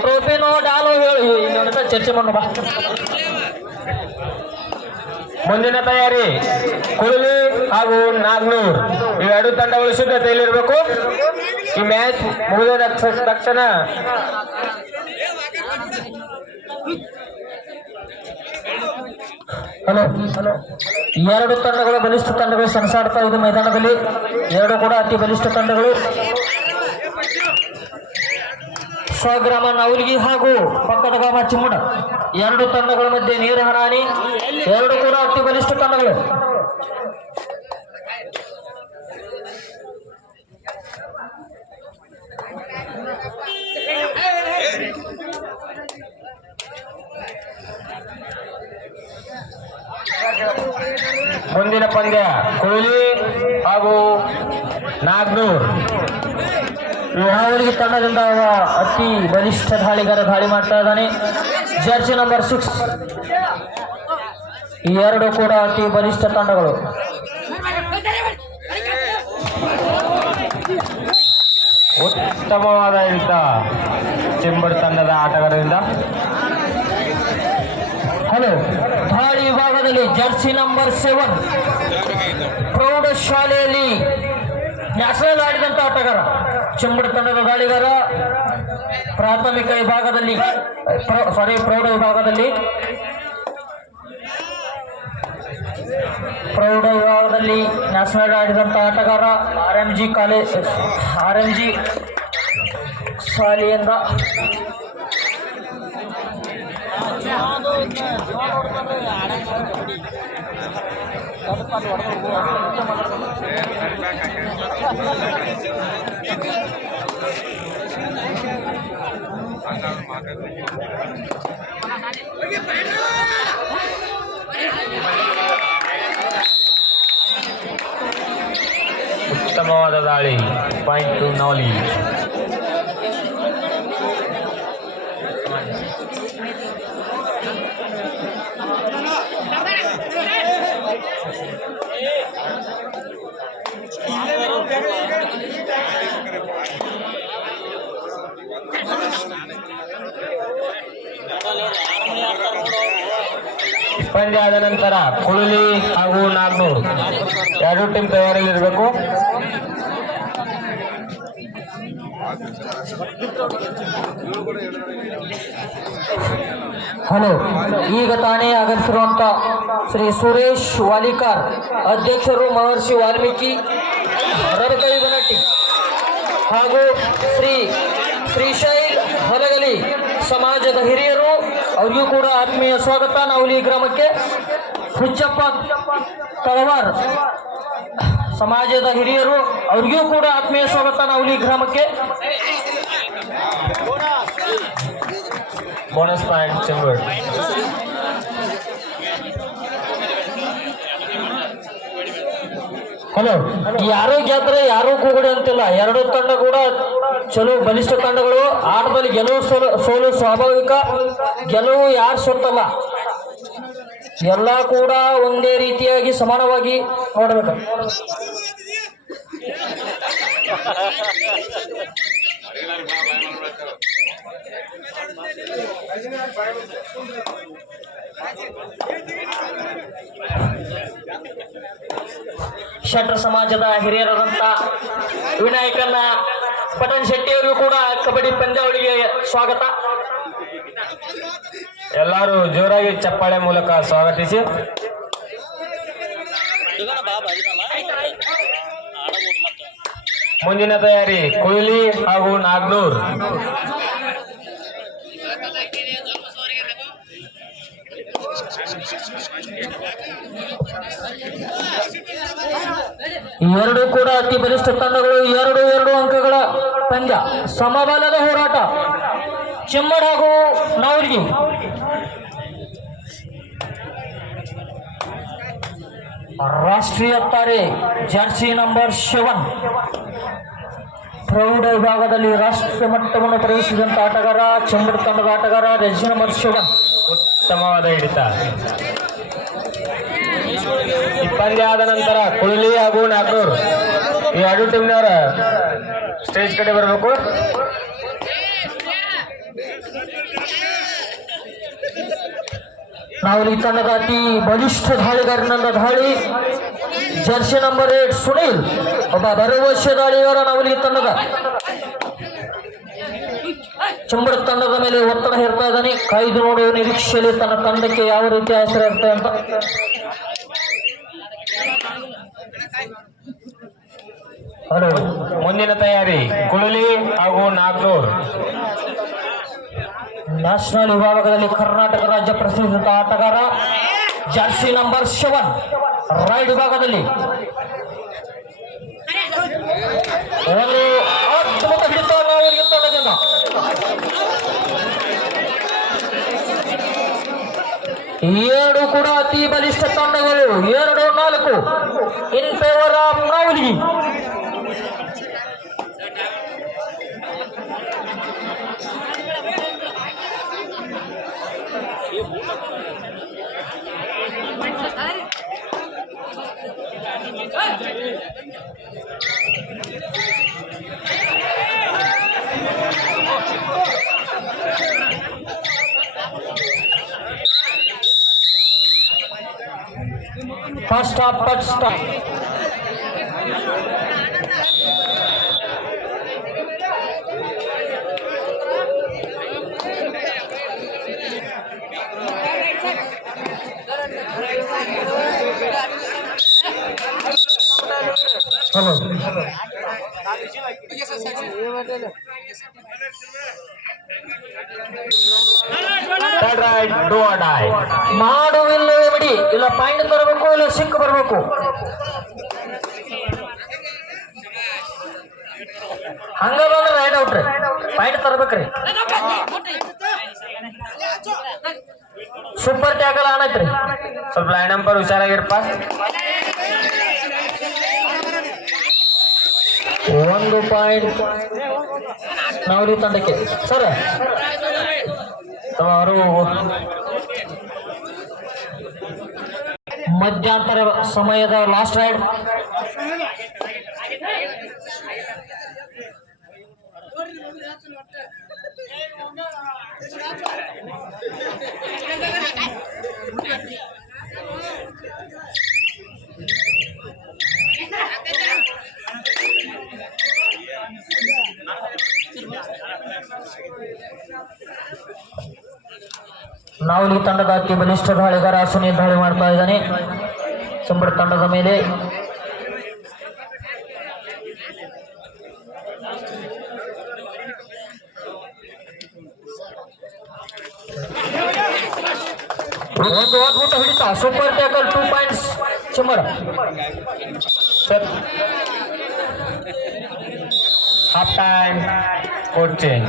ಟ್ರೋಫಿನೋ ಡಾಲೋ ಹೇಳಿ ಇನ್ನೊಂದ ಚರ್ಚೆ ಮಾಡೋಣ ಬಾ. ಮುಂದಿನ ತಯಾರಿ ಕುಳಲಿ ಹಾಗೂ ನಾಗ್ನೂರ್ ಇವೆರಡು ತಂಡಗಳು ಸಿದ್ಧತೆಯಲ್ಲಿರಬೇಕು. ಈ ಮ್ಯಾಚ್ ಮುಗಿದ ತಕ್ಷಣ ಹಲೋ ಎರಡು ತಂಡಗಳು ಬಲಿಷ್ಠ ತಂಡಗಳು ಸೆಣಸಾಡ್ತಾ ಇದೆ ಮೈದಾನದಲ್ಲಿ. ಎರಡು ಕೂಡ ಅತಿ ಬಲಿಷ್ಠ ತಂಡಗಳು. ಸ್ವಗ್ರಾಮ ನವಲ್ಗಿ ಹಾಗೂ ಪಕ್ಕದ ಗ್ರಾಮ ಚಿಮ್ಮಡ ಎರಡು ತಂಡಗಳ ಮಧ್ಯೆ ನೀರು ಹರಾಣಿ. ಎರಡು ಕೂಡ ಅತಿ ಬಲಿಷ್ಠ ತಂಡಗಳು. ಮುಂದಿನ ಪಂದ್ಯ ಕುಳಲಿ ಹಾಗೂ ನಾಗ್ನೂರ್ ನವಲ್ಗಿ ತಂಡದಿಂದ ಅತಿ ಬಲಿಷ್ಠ ದಾಳಿಗಾರ ದಾಳಿ ಮಾಡ್ತಾ ಇದ್ದಾನೆ. Jersey number 6. ಈ ಎರಡು ಕೂಡ ಅತಿ ಬಲಿಷ್ಠ ತಂಡಗಳು. ಉತ್ತಮವಾದ ಹಿಡಿತ ಚಿಂಬಡ್ ತಂಡದ ಆಟಗಾರರಿಂದ. ಹಲೋ ದಾಳಿ ವಿಭಾಗದಲ್ಲಿ ಜರ್ಸಿ ನಂಬರ್ 7 ಪ್ರೌಢಶಾಲೆಯಲ್ಲಿ ನ್ಯಾಷನಲ್ ಆಡಿದಂತ ಆಟಗಾರ ಚಿಂಬಡ್ ತಂಡದ ದಾಳಿಗಾರ. ಪ್ರಾಥಮಿಕ ವಿಭಾಗದಲ್ಲಿ ಪ್ರೌಢ ವಿಭಾಗದಲ್ಲಿ ನ್ಯಾಷನಲ್ ಆಡಿದಂತ ಆಟಗಾರ RMG ಶಾಲೆಯಿಂದ. ಉತ್ತಮವಾದ ದಾಳಿ. Point to Navali. ಪಂದ್ಯ ಆದ ನಂತರ ಕುಳಲಿ ಹಾಗೂ ನಾಗ್ನೂರ್ ಎರಡು ಟೀಮ್ ತಯಾರಿಯಲ್ಲಿರಬೇಕು. ಹಲೋ ಈಗ ತಾನೇ ಆಗಮಿಸಿರುವಂತ ಶ್ರೀ ಸುರೇಶ್ ವಾಲಿಕಾರ್ ಅಧ್ಯಕ್ಷರು ಮಹರ್ಷಿ ವಾಲ್ಮೀಕಿ ರರಕೈ ಬನಟ್ಟಿ ಹಾಗೂ ಶ್ರೀ ಶ್ರೀಶೈಲ್ ಹೊಲಗಲಿ ಸಮಾಜದ ಹಿರಿಯರು, ಅವ್ರಿಗೂ ಕೂಡ ಆತ್ಮೀಯ ಸ್ವಾಗತ. ನವಲಿ ಗ್ರಾಮಕ್ಕೆ ಹುಚ್ಚಪ್ಪ ತಳವಾರ್ ಸಮಾಜದ ಹಿರಿಯರು, ಅವ್ರಿಗೂ ಕೂಡ ಆತ್ಮೀಯ ಸ್ವಾಗತ ನವಲಿ ಗ್ರಾಮಕ್ಕೆ. Bonus point ಚಿಂಬಡ್. ಹಲೋ ಯಾರು ಗೆದ್ರೆ ಯಾರು ಕೂಗಡೆ ಅಂತಿಲ್ಲ. ಎರಡು ತಂಡ ಕೂಡ ಚಲೋ ಬಲಿಷ್ಠ ತಂಡಗಳು. ಆಟದಲ್ಲಿ ಗೆಲುವು ಸೋಲು ಸ್ವಾಭಾವಿಕ. ಗೆಲುವು ಯಾರು ಸೊತ್ತಲ್ಲ. ಎಲ್ಲ ಕೂಡ ಒಂದೇ ರೀತಿಯಾಗಿ ಸಮಾನವಾಗಿ ನೋಡಬೇಕು. ಶೆಟ್ಟರ್ ಸಮಾಜದ ಹಿರಿಯರಾದಂಥ ವಿನಾಯಕನ ಪಟನ್ ಶೆಟ್ಟಿಯವರು ಕೂಡ ಕಬಡ್ಡಿ ಪಂದ್ಯಾವಳಿಗೆ ಸ್ವಾಗತ. ಎಲ್ಲರೂ ಜೋರಾಗಿ ಚಪ್ಪಾಳೆ ಮೂಲಕ ಸ್ವಾಗತಿಸಿ. ಮುಂದಿನ ತಯಾರಿ ಕುಳಲಿ ಹಾಗೂ ನಾಗ್ನೂರ್. ಎರಡು ಕೂಡ ಅತಿ ಬಲಿಷ್ಠ ತಂಡಗಳು. ಎರಡು ಅಂಕಗಳ ಪಂದ್ಯ, ಸಮಬಲದ ಹೋರಾಟ. ಚಿಮ್ಮಡ್ ಹಾಗೂ ನವಲ್ಗಿ. ರಾಷ್ಟ್ರೀಯ ತಾರೆ ಜರ್ಸಿ ನಂಬರ್ 7 ಪ್ರೌಢ ವಿಭಾಗದಲ್ಲಿ ರಾಷ್ಟ್ರೀಯ ಮಟ್ಟವನ್ನು ಪ್ರವೇಶಿಸಿದಂತ ಆಟಗಾರ ಚಿಮ್ಮಡ್ ತಂಡದ ಆಟಗಾರ ಜರ್ಸಿ ನಂಬರ್ 7. ಉತ್ತಮವಾದ ಹಿಡಿತ. ಈ ಪಂದ್ಯ ಆದ ನಂತರ ಕುಳಲಿ ಹಾಗೂ ನಾಗ್ನೂರ್ ಈ ಎರಡು ಟೀಮ್ನವರ ಸ್ಟೇಜ್ ಕಡೆ ಬರಬೇಕು. नावली ತಂಡದ ಅತಿ ಬಲಿಷ್ಠ ಧಾಳಿಗಾರನಿಂದ ಧಾಳಿ ಜರ್ಸಿ ನಂಬರ್ 8 ಸುನೀಲ್ ಒಬ್ಬ ಭರವಸೆ ದಾಳಿಗಾರ ನಾವಲಿ ತಂಡದ ಚಂಬಡ ತಂಡದ ಮೇಲೆ ಒತ್ತಡ ಹೇರ್ತಾ ಇದ್ದಾನೆ. ಕಾಯ್ದು ನೋಡುವ ನಿರೀಕ್ಷೆಯಲ್ಲಿ ತನ್ನ ತಂಡಕ್ಕೆ ಯಾವ ರೀತಿ ಆಸರೆ ಇರ್ತದೆ ಅಂತ. ಹಲೋ, ಮುಂದಿನ ತಯಾರಿ ಕುಳಲಿ ಹಾಗೂ ನಾಗ್ನೂರ್. ನ್ಯಾಷನಲ್ ವಿಭಾಗದಲ್ಲಿ ಕರ್ನಾಟಕ ರಾಜ್ಯ ಪ್ರತಿನಿಧಿತ ಆಟಗಾರ ಜರ್ಸಿ ನಂಬರ್ 7 ರೈಡ್ ವಿಭಾಗದಲ್ಲಿ ಒಂದು ಅದ್ಭುತ ಹಿಡಿತ ನಾವರಿಗೆ ತಂಡದಿಂದ. ಎರಡು ಕೂಡ ಅತಿ ಬಲಿಷ್ಠ ತಂಡಗಳು 2-4 in favour of Navalgi. First half first stop. Hello. ಮಾಡುವಿಲ್ಲವೇ ಬಿಡಿ, ಇಲ್ಲ ಪಾಯಿಂಟ್ ತರಬೇಕು, ಇಲ್ಲ ಸಿಕ್ ಬರಬೇಕು. ಹಂಗ ಬಂದ್ರೆ ರೈಡ್ ಔಟ್ ರೀ, ಪಾಯಿಂಟ್ ತರಬೇಕ್ರಿ. ಸೂಪರ್ ಟ್ಯಾಕಲ್ ಆನೈತ್ರಿ. ಸ್ವಲ್ಪ ಲೈನ್ ನಂಬರ್ ಹುಷಾರಾಗಿರಪ್ಪ. 1 ಪಾಯಿಂಟ್ ನಾವಲಿ ತಂಡಕ್ಕೆ. ಸರ್ ಅವರು ಮಧ್ಯಂತರ ಸಮಯದ ಲಾಸ್ಟ್ ರೈಡ್. ನಾವಲಿ ತಂಡದ ಅತಿ ಬಲಿಷ್ಠ ದಾಳಿಗಾರ ಸುನೀಲ್ ದಾಳಿ ಮಾಡ್ತಾ ಇದ್ದಾನೆ ಚಂಬಡ ತಂಡದ ಮೇಲೆ. ಒಂದು ಅದ್ಭುತ ಹಿಡಿತ, ಸೂಪರ್ ಟ್ಯಾಕಲ್, 2 ಪಾಯಿಂಟ್ಸ್ ಚಂಬಡ. Half time court change.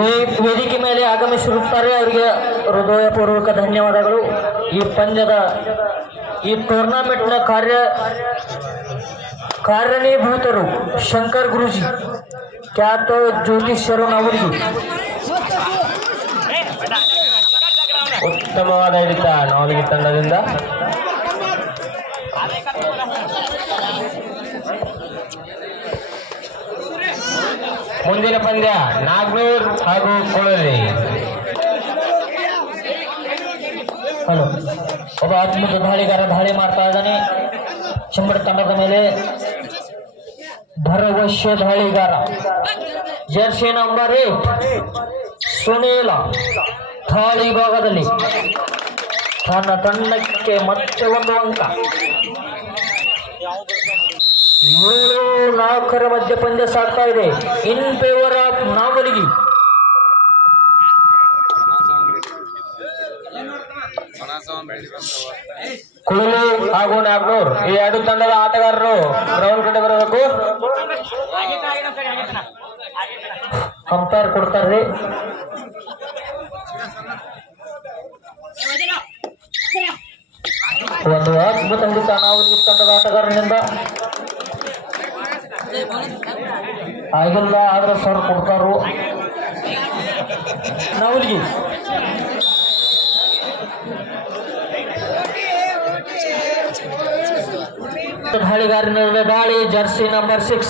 ಈ ವೇದಿಕೆ ಮೇಲೆ ಆಗಮಿಸಿರುತ್ತಾರೆ, ಅವರಿಗೆ ಹೃದಯಪೂರ್ವಕ ಧನ್ಯವಾದಗಳು. ಈ ಪಂದ್ಯದ ಈ ಟೂರ್ನಮೆಂಟ್ನ ಕಾರ್ಯನಿರ್ಭೂತರು ಶಂಕರ್ ಗುರೂಜಿ, ಖ್ಯಾತ ಜ್ಯೋತಿಷ್ಯರು ನಾವಲ್ಗಿ. ಉತ್ತಮವಾದ ಹಿಡಿತ ನಾವಲ್ಗಿ ತಂಡದಿಂದ. ಮುಂದಿನ ಪಂದ್ಯ ನಾಗ್ನೂರ್ ಹಾಗೂ ಕುಳಲಿ. ಹಲೋ, ಒಬ್ಬ ಅದ್ಭುತ ದಾಳಿಗಾರ ದಾಳಿ ಮಾಡ್ತಾ ಇದ್ದಾನೆ ಚಂಬಡ ತಂಡದ ಮೇಲೆ. ಭರವಸೆ ದಾಳಿಗಾರ ಜರ್ಸಿ ನಂಬರ್ 8 ಸುನೀಲ ದಾಳಿ ಭಾಗದಲ್ಲಿ ತನ್ನ ತಂಡಕ್ಕೆ ಮತ್ತೆ 1 ಅಂಕ. 7-4 ಮಧ್ಯ ಪಂದ್ಯ ಸಾಗ್ತಾ ಇದೆ ಇನ್ ಫೇವರ್ ಆಫ್ ನಾವಲ್ಗಿ. ಕುಳಲಿ ಹಾಗೂ ನಾಗ್ನೂರ್ ಈ ಎರಡು ತಂಡದ ಆಟಗಾರರು ಗ್ರೌಂಡ್ ಕಡೆ ಬರಬೇಕು. ಅಂಪೈರ್ ಕೊಡ್ತಾರ್ರಿ. ಒಂದು ಅದ್ಭುತ ಹಿಡಿತ ನಾವಲ್ಗಿ ತಂಡದ ಆಟಗಾರನಿಂದ. ಆಗಿಲ್ಲ ಆದ್ರೆ ಸರ್ ಕೊಡ್ತಾರು ನಾವಲ್ಗಿ. ದಾಳಿಗಾರನಿಂದ ದಾಳಿ ಜರ್ಸಿ ನಂಬರ್ 6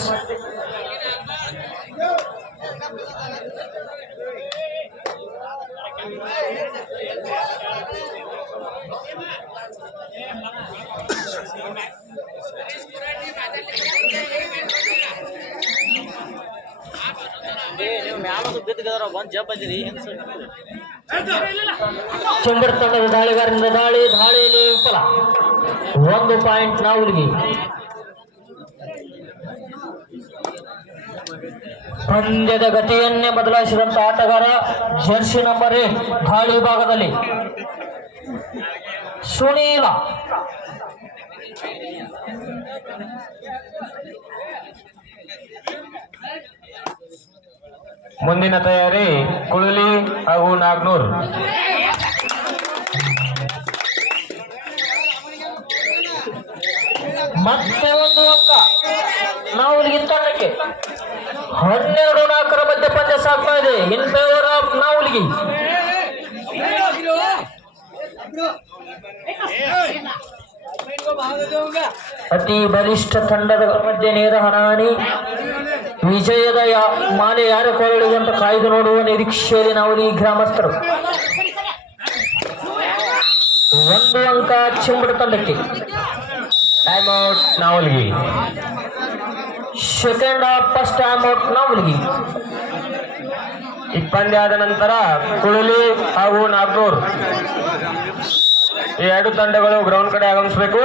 ಚುಂಬಡ ತಂಡದ ದಾಳಿಗಾರರಿಂದ ದಾಳಿಯಲ್ಲಿ ವಿಫಲ. 1 ಪಾಯಿಂಟ್ ನಾವುಲಿಗೆ. ಪಂದ್ಯದ ಗತಿಯನ್ನೇ ಬದಲಾಯಿಸಿದಂತ ಆಟಗಾರ ಜರ್ಸಿ ನಂಬರ್ 8 ದಾಳಿ ಭಾಗದಲ್ಲಿ ಸುನೀಲ. ಮುಂದಿನ ತಯಾರಿ ಕುಳಲಿ ಹಾಗೂ ನಾಗ್ನೂರ್. ಮತ್ತೆ 1 ಅಂಕ ನಾವುಲಿಗೆ ತಂಡಕ್ಕೆ. 12-4 ಮಧ್ಯ ಪಂದ್ಯ ಸಾಗ್ತಾ ಇದೆ ಇನ್ ಫೇವರ್ ಆಫ್ ನಾವುಲಿಗೆ. ಅತಿ ಬಲಿಷ್ಠ ತಂಡದ ಮಧ್ಯೆ ನೇರ ಹಣಾಹಣಿ. ವಿಜಯದ ಮಾಲೆ ಯಾರ ಕೊರಳಿದೆ ಅಂತ ಕಾಯ್ದು ನೋಡುವ ನಿರೀಕ್ಷೆಯಲ್ಲಿ ನಾವುಲಿ ಗ್ರಾಮಸ್ಥರು. 1 ಅಂಕ ಚಿಂಬಡ ತಂಡಕ್ಕೆ. Time out Navalgi. Second half first time out ನಾವುಲಿಗೆ. ಈ ಪಂದ್ಯ ಆದ ನಂತರ ಕುಳಲಿ ಹಾಗೂ ನಾಗ್ನೂರ್ ಈ 2 ತಂಡಗಳು ಗ್ರೌಂಡ್ ಕಡೆ ಆಗಮಿಸಬೇಕು.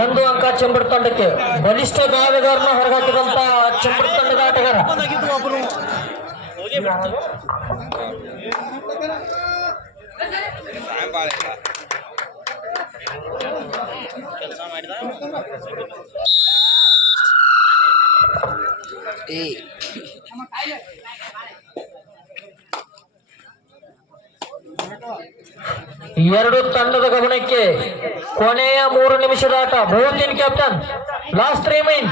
ಒಂದು ಅಂಕ ಚೆಂಬಡ ತಂಡಕ್ಕೆ. ಬಲಿಷ್ಠ ದಾಳಿಗಾರನ ಹೊರಗಾಕಿದಂತ ಚೆಂಬಡ ತಂಡದ ಆಟಗಾರ. ಕೆಲಸ ಮಾಡಿದ ಎರಡು ತಂಡದ ಗಮನಕ್ಕೆ. ಕೊನೆಯ 3 ನಿಮಿಷದ ಆಟ. ಬಹುದಿನ captain last 3 minute.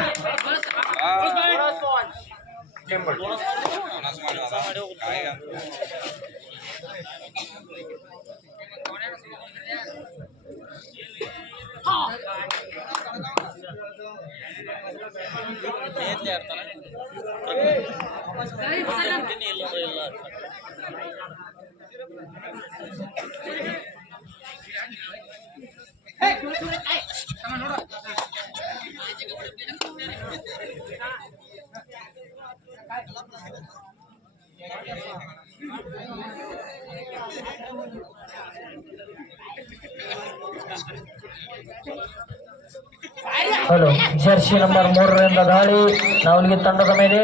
Hello, jersey number 3ರಿಂದ ದಾಳಿ ನಾವಲಿಗೆ ತಂಡದ ಮೇಲೆ.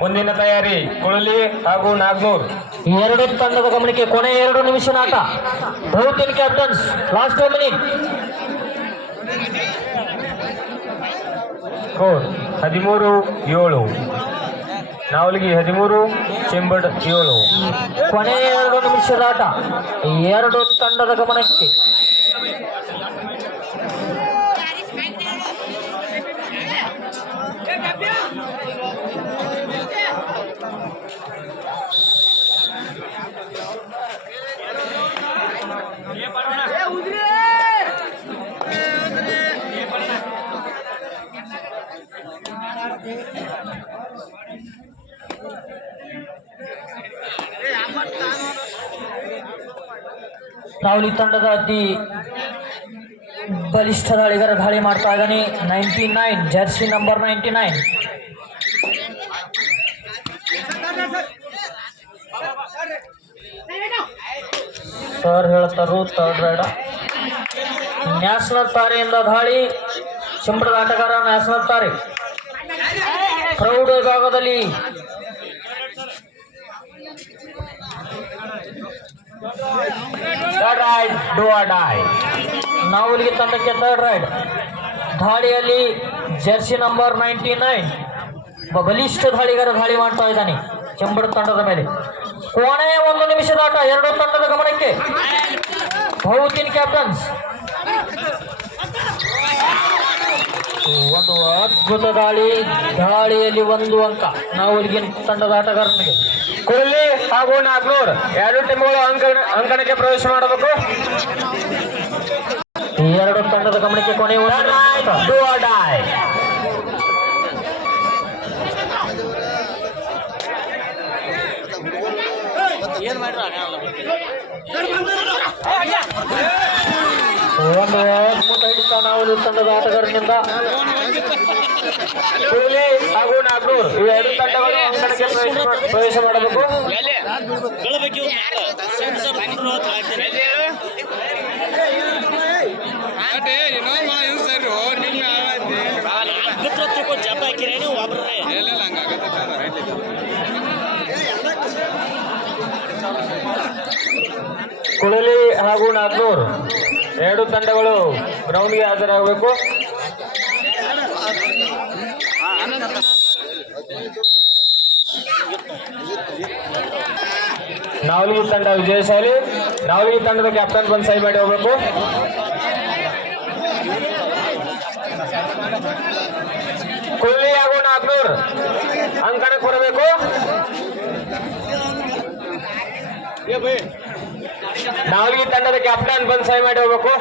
ಮುಂದಿನ ತಯಾರಿ ಕುಳಲಿ ಹಾಗೂ ನಾಗ್ನೂರ್. 2 ತಂಡದ ಗಮನಕ್ಕೆ. ಕೊನೆ 2 ನಿಮಿಷದ ಆಟ. ಬಹುದಿನ ಕ್ಯಾಪ್ಟನ್ಸ್ ಲಾಸ್ಟ್ 2 ಮಿನಿಟ್. ಸ್ಕೋರ್ 13-7. ನಾವಲಿಗೆ 13, ಚೆಂಬಡ್ 7. ಕೊನೆ 2 ನಿಮಿಷದ ಆಟ. 2 ತಂಡದ ಗಮನಕ್ಕೆ. ನಾವಲಿ ತಂಡದ ಅತಿ ಬಲಿಷ್ಠ ದಾಳಿಗಾರ ದಾಳಿ ಮಾಡ್ತಾ ಇದ್ದಾನೆ. 99 ಜರ್ಸಿ ನಂಬರ್ 99. ಸರ್ ಹೇಳ್ತಾರು ಥರ್ಡ್ ರೈಡ. ನ್ಯಾಷನಲ್ ತಾರೆಯಿಂದ ದಾಳಿ. ಚೆಂಬಡದ ಆಟಗಾರ ನ್ಯಾಷನಲ್ ತಾರೆ. ಪ್ರೌಢ ವಿಭಾಗದಲ್ಲಿ third raid do or die. Navalgi ತಂಡಕ್ಕೆ ಥರ್ಡ್ ರೈಡ್. ದಾಳಿಯಲ್ಲಿ ಜರ್ಸಿ ನಂಬರ್ 99 ಬಲಿಷ್ಠ ದಾಳಿಗಾರ ದಾಳಿ ಮಾಡ್ತಾ ಇದ್ದಾನೆ ಚೆಂಬಡ ತಂಡದ ಮೇಲೆ. ಕೊನೆಯ 1 ನಿಮಿಷದ ಆಟ. ಎರಡು ತಂಡದ ಗಮನಕ್ಕೆ. ಬಹುತಿನ್ ಕ್ಯಾಪ್ಟನ್ಸ್ ಒಂದು ಅದ್ಭುತ ದಾಳಿಯಲ್ಲಿ 1 ಅಂಕ ನಾವಲ್ಗಿ ತಂಡದ ಆಟಗಾರನಿಗೆ. ಕುರುಲಿ ಹಾಗೂ ನಾಗ್ನೂರ್ ಎರಡು ಟೀಮ್ಗಳು ಅಂಕಣಕ್ಕೆ ಪ್ರವೇಶ ಮಾಡಬೇಕು. ಈ ಎರಡು ತಂಡದ ಗಮನಕ್ಕೆ ಕೊನೆಯ third raid do or dye. ಏನ್ ಮಾಡ್ರ ಆಗಲ್ಲ. ಒಂದು ಅದ್ಭುತ ಹಿಡಿತ ನಾವಲ್ಗಿ ತಂಡದ ಆಟಗಾರನಿಂದ. ಕುರುಲಿ ಹಾಗೂ ನಾಗ್ನೂರ್ ಇವು ಎರಡು ತಂಡಗಳು ಅಂಕಣಕ್ಕೆ ಪ್ರವೇಶ ಮಾಡಬೇಕು. ಗಳಬೇಕು ಸಣ್ಣ ಸಣ್ಣ ಹುಡುಗರು ಅಂತ ಹೇಳ್ತೀನಿ. ಮಿತ್ರ ತಿಳ್ಕೊಂಡು ಜಂಪ್ ಹಾಕಿರಿ ನೀವು ಒಬ್ರೇ. ಕುಳಲಿ ಹಾಗೂ ನಾಗ್ನೂರ್ ಎರಡು ತಂಡಗಳು ಗ್ರೌಂಡ್ಗೆ ಹಾಜರಾಗಬೇಕು. ನಾವಲ್ಗಿ ತಂಡ ವಿಜಯಶಾಲಿ. ನಾವಲ್ಗಿ ತಂಡದ ಕ್ಯಾಪ್ಟನ್ ಬಂದು ಸಹಿ ಮಾಡಿ ಹೋಗ್ಬೇಕು. ಕುಳ್ಳಿ ಹಾಗೂ ನಾಗ್ನೂರ್ ಅಂಕಣಕ್ಕೆ ಬರಬೇಕು. ನಾವಲ್ಗಿ ತಂಡದ ಕ್ಯಾಪ್ಟನ್ ಬಂದು ಸಹಿ ಮಾಡಿ ಹೋಗ್ಬೇಕು.